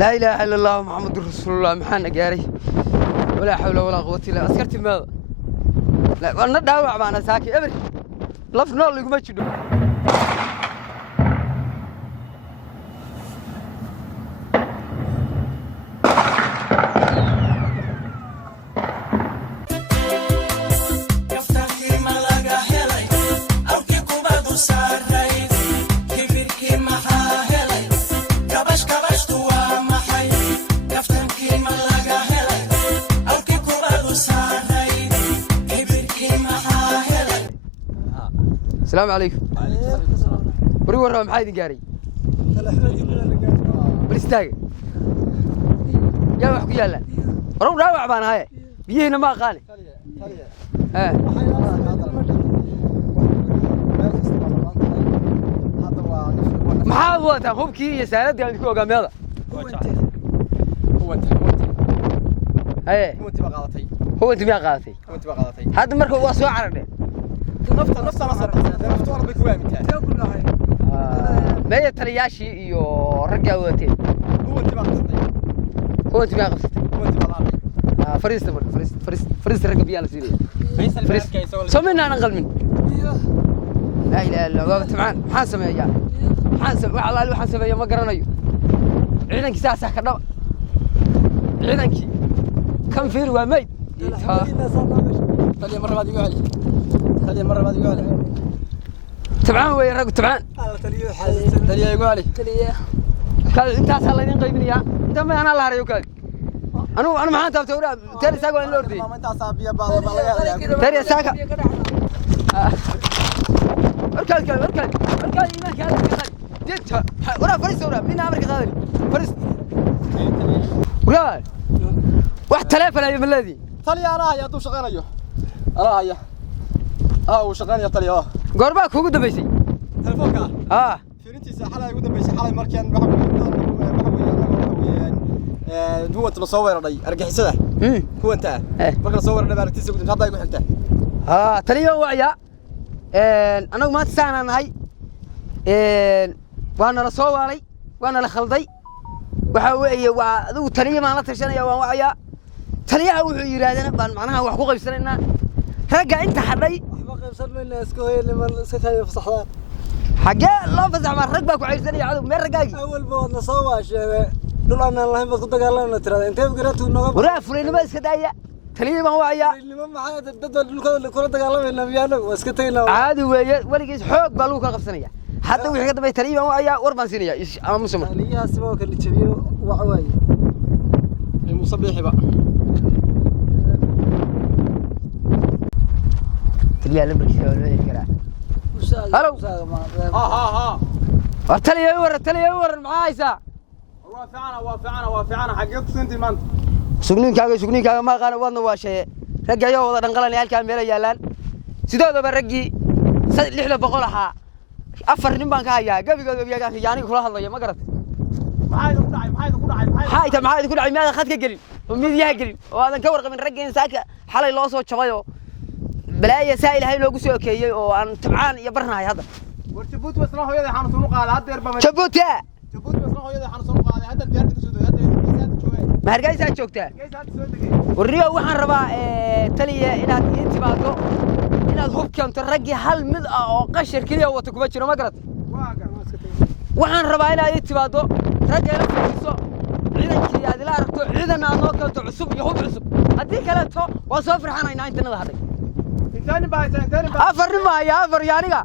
لا إله إلا الله محمد رسول الله محانا قاري ولا حول ولا قوة إلا بالله أسكرت ماذا لا وأنا داوع معنا ساكي أبري لفنا اللي ما تشدو السلام عليكم. بري ورا محايد قاري. بريستاج. يا وحكي يلا. روح راوع بان هاي. بيجينا ما قاني. محاضرة هم كي يساعد يعني كوا جميلة. هو أنت. إيه. هو أنت بقالتي. هو أنت بقالتي. هذا مركب واسع عربي. نفط أنا صرت نفط أنا بكوامي تاني كل هاي ما هي ترياشي يو رجع وقتي هو أنت باقصتي فريست ركب يلا سيري فريست سمينا أنا نقل من لا إله إلا الله تمام حاسم يا جال حاسم والله لو حاسم يا ما قرنايو عينك ساسة كذا عينك كم فير وميت خلي مرة بعد يقول خلي مرة بعد يقول تبعان وين رجل تبعان تليه يقول علي قال أنت أصلا لين قيبني يا أنت ما أنا الله ريوكال أنا ما أنت بتقول ترى ساقوا اللوردي ما أنت أصابي بعض ترى ساقا أركال إيمان كان جت ورا فريس ورا مين أمريكا قادر فريس ولا واحد تلافة يا بلادي تليه أنا يا دوش غنيو أنا يا وشغال يا طليا قرباك هو قد بيسي تلفونك فيرنتي حلا قد بيسي حلا مركان هو انت مصور ري ارجحسده هو انت marka soo warna baartiisa gudub hadda ay ku xigtaa taliyo wacya anagu ma tasaanahay waana la soo waalay waana la khalday waxa weeye waa adigu taliyo ma la tashanaya waan wacya taliyaha wuxuu yiraahdana baan macnaha wax ku qaybsanaynaa ragga inta xadhay سلمنا اسكوي لما ستاي فصحان حاجه لا فزع مع الرقبه ku ceyrsanaya cadu meel ragaagi awal boodna soo waashay dhul aan lahayn bad ku dagaalanna tirada intee garatu naga waraa fulinima iska daaya taliye baan wacaya fulinima maxay dad dhulka kula dagaalamayna miyaano iska tayna caadi weeye waligiis xoog baa lagu kala qabsanaya hadda wixii ka dambeeyay taliye baan wacaya war baan siinaya ama musama taliyaha sidoo kale jabiyo waxa waaye musabiixi ba تليا لبك شو ولا يكره هلو تليا ور معايسة وافعنا حقيقة سنتي من سجنين كاغا ما قانا وانا واشيء رجع يا وضع نقلني هالكاميرا يالان سيدو برجي لحلة بقولها أفر نبان كايا قبل يعني كلها الله ما قرأت معاي كل عيد ماذا خدك قليل وميد يهقليل وهذا كورق من رجع ساكا حلا لوصو شويو بلاي سائل هاي لو قسوا كي وأن تبعان يبرنا هذا. ورتبوت وصلنا هو يده حنصونو قال هذا يربى. تبوت وصلنا هو يده حنصونو قال هذا البيرد كسودو هذا كيسات شوي. ما هرجع يسات شوكته. كيسات شوي. والريو وحن ربا تليه إن انتباهه إن هوب كم ترجع هل مد أو قشر كذا وتكبر ما قرأت. وحن ربا إن انتباهه رجع لفيسو عيدا كذا هذا لا ركوا عيدا نانو كنت عصب يهود عصب. هذيك لا تو وصفر حنا هنا أنت نذهب. ثاني باي أفر ما يا أفر يعني كا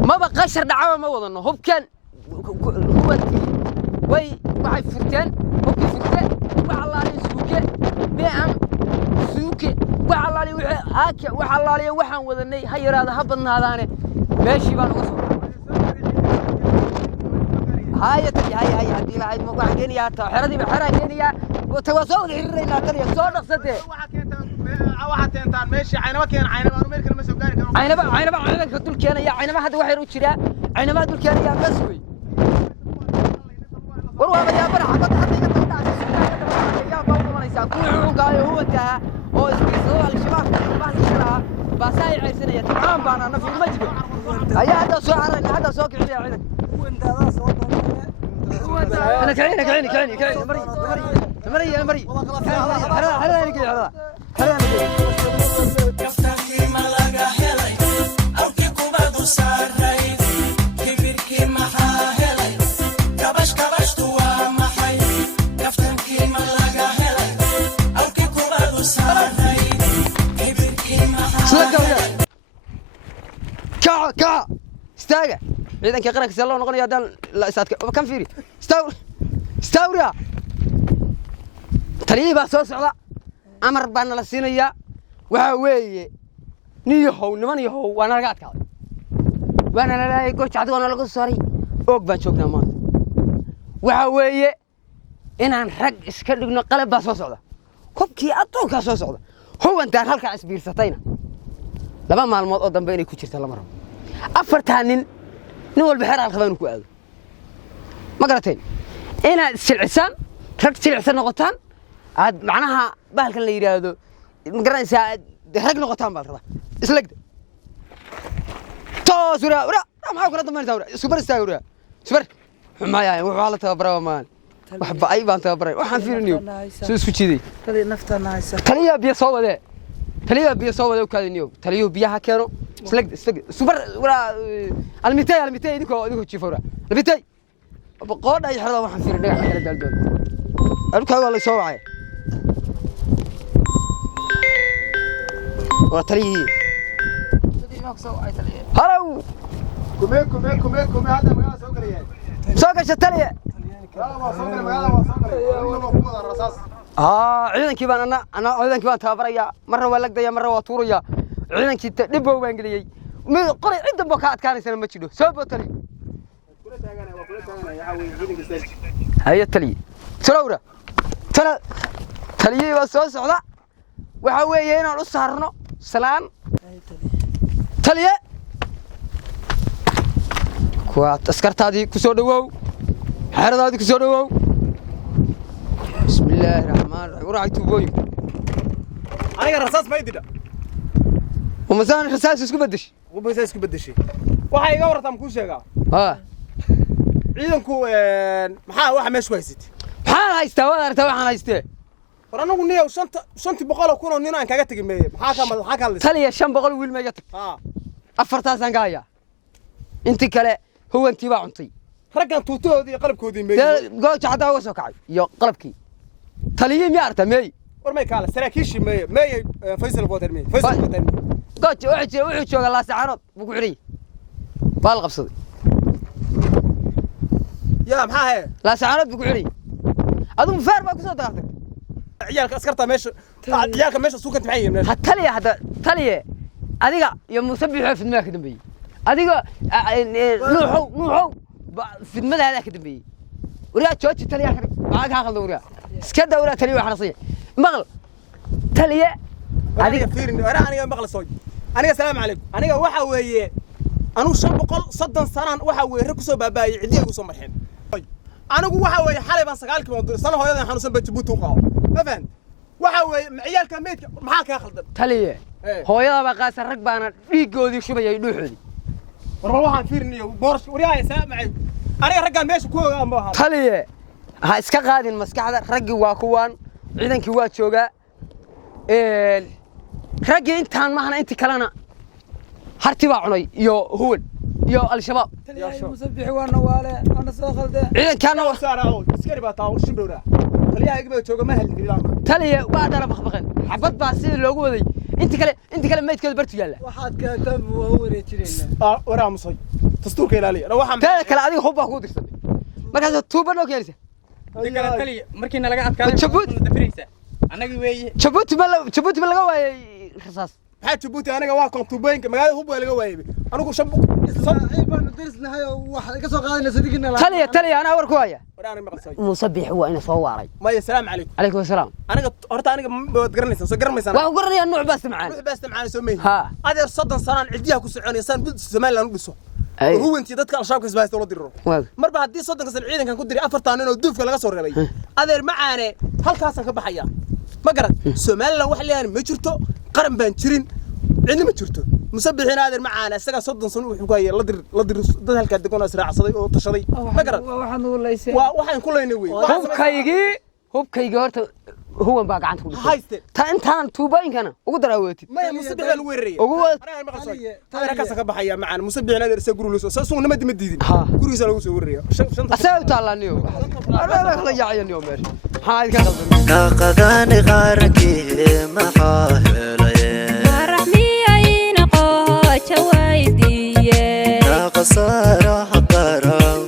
ما بقشر دعوة ما وضنه هو كان هو وي وعي فرتين هو كفرتين وعلى لي سوكي بيعم سوكي وعلى لي هاك وعلى لي وحن وضني هاي هذا هبطنا هذاني ماشي بان وصل هاي هدي لا عيد مقطع كينيا حردي بحرة كينيا وتواصل الحرينا تري صار نقصته واحد تنتان ماشي عينما كان عينما أنا ميركل مسوقاري كانوا عينما كتول كيان يا عينما هذا واحد وشرا عينما دول كيان يا مسوي وروح يا برا حبط حتى يقطع يا بابا ما يساق كل قال هو ده هو اسمه الشباب ما يشرا بس هاي عيسنا يتعامل أنا في المسجد هيا هذا سو عرني هذا سو كعلي عينك وانت هذا صوت انا كعيني مري يا مري هلا انا كده هلا كفتكي ما لقى هلاي أو كيكوبا دو ساري كبيركي ما هلاي كبش توا ما حي كفتكي ما لقى هلاي أو كيكوبا دو ساري كبيركي ما هلاي كا استاجا إذا كقرأك سلوا نقول يا دان لا ساتك كم فيري استوريا تري بس صعدا أمر بان الصينية وهوي نيهو نمان يهو وأنا رجعت كذا وأنا لا يقول شادو أنا لقول سوري أوك شوفنا ما وهوي إن عن حق إسكندر قلب بس صعدا كوبكي أطوك صعدا هو أنت هالك عسبير ستينا لما مع الموضوع قدام بيني كوتشرت الله مرة أفرتانين نقول بحر على الخبان وكواد ما قرأتين هنا سلعسان رك سلعسان نقطان عاد معناها بهالك اللي يرادو مقرأ ساعد رك نقطان بالربا إسلقد توس ورا ما أقول هذا ما نسوي سوبر ستار سوبر ما يعني وحالة تبرا مان وحب أي بان تبرا وحن في النيو سو كذي تلي نفتنا نايسة تلي بيصوّد ده تلي بيصوّد ده وكذا النيو تلي بيها كانوا سلقد سوبر ورا الميتاي ديكو تشوفوا الميتاي بقول أي حدا وحن في النيو حنا دالدول أروك هذا اللي سوى عيه وتلي هلو كومي هذا ما سوكريه سوق الشتلية لا ما سوكريه ما سوكريه الرصاص عيدن كيبان أنا عيدن كيبان تابريا مرة ولق ديا مرة وطوريا عيدن كيت نبوا وانجليي من قري عندهم بكات كان يسلم مشيدو سوبر تلي هيا تلي تلورا تلي بس صعدا وحوي هنا نصهرنا سلام تلي كوات أسكرت هذه كسودو حرد هذه كسودو بسم الله الرحمن الرحيم ورعيت بوي أنا الرصاص ما يدري ومثلا الرصاص يسكب بدش وبس يسكب بدشي waxay iga wartam ku sheega ciidanku maxaa wax meesh waysid maxaa haystaa wadarta waxaan haystee war anagu niyow 500 kun oo nin aan kaga tagi meeyay maxaa ka hadlaysaa taliya 500 wiil ma yatag afartaasaan ka haya inti kale huwantii baa cuntay raggan tuutoodii qalabkoodii meeyay gooja cadaa uga soo kacay iyo qalabkii taliya miyaa arta meey war may kaala saraakiishii meeyay Faysal Booter gooja wuxuu jooga la saxarood buu ku xiriyay baa la qabsaday yaa maxaa hay la saxarood buu ku xiriyay adigu faar baa ku soo dagaaltay ciyaalka askarta ciyaalka meesha suuqan taxayeen meesha taliya hada taliya adiga iyo musabbiixo fidmada ka dambeeyay adiga nuuxow fidmada hada ka dambeeyay wariyaa jooji taliya ka maaga ka qaldo wariyaa iska dawra taliya waxa nasiya maqal taliya adiga fiirin aniga maqal soo aniga salaam calaykum aniga waxa weeye anu 530 sanaan waxa weeye ku soo baabaayay cidiga ku soo marxeen anigu waxa weeye xalay baan 9 kilomitir sano hooyadan xanuunsan baa Djibouti u qaado ma fahant waxa weeye ciyaalka meedka maxaa ka khaldan taliya hooyada baa qaasar rag baana dhiigoodii shubayay dhuuxoodii war waxaan fiirinayo boorsh wariyaa salaam calaykum aniga raggan meesha ku ogaa ma aha taliya ha iska qaadin maskaxda raggi waa kuwan ciidankii waa jooga raggi intaan mahana intii kalena harti baa cunay iyo huwan iyo al-shabaab مسبح وانا واله انا سو خلده ciidankaana saaraaw iskari baa taa shimbowra taliyaha igaba jooga ma helin ilaa taliya waa dara baqbaqan xabad baa si loogu waday inta kale meedkeeda bartu yaala waxaad ka tan waa wareejinayna waraa musay dastuurka ilaaliya waxaan taa kale adiga hubba ku dirsan markaas tuuba noo keenaysa kala taliya markii laga adkaaday dafiraysa anaga weeye Djibouti ma laga waayay rasaas maxaa Djibouti aniga waa kan tuubooyinka magaalada hubba laga waayay anigu baan dirsnahay wax ka soo qaadanaysa digina taliya ana war ku haya waraani maqalsay musabbiix waa ina soo waaray ma salaam calaykum calaykum asalaam aniga horta aniga wad garanaysaa soo garanaysaa waa garanaya nuuc baas macaan ruux baas macaan soo meeyay ha adeer 30 sanaan cidiyaha ku soconaysaan dad Soomaaliland u dhiso huwantii dadka al-shabaab ka isbaaysto loo diro marba haddii 30 san ciidankan ku diray 4 nin oo duufka laga soo reebay adeer macaane halkaasaan ka baxaya ma garan Soomaaliland wax leeyahay ma jirto qaran baan jirin cidna ma jirto مسبحين هذا معانا اسغا صدن سنه wuxuu ku hayay la dir dad halka degan israacsaday oo tashaday ma garad waxaan u leysay waxaan ku leeynay way hubkaygi horta huwan baa gacanta ku dhigtay ta intaan tuubooyinkana ugu daraawatid ma musabix la weerarayay ugu anaga ma qalsoy ana ka saka baxaya macaan musabixina irsa gurigiisa saasuu nama diidin gurigiisa lagu soo weerarayo asaw taalaaniyo ana la yaacayniyo meesha ha idin ka qaldan ka qadani qaranki maxaa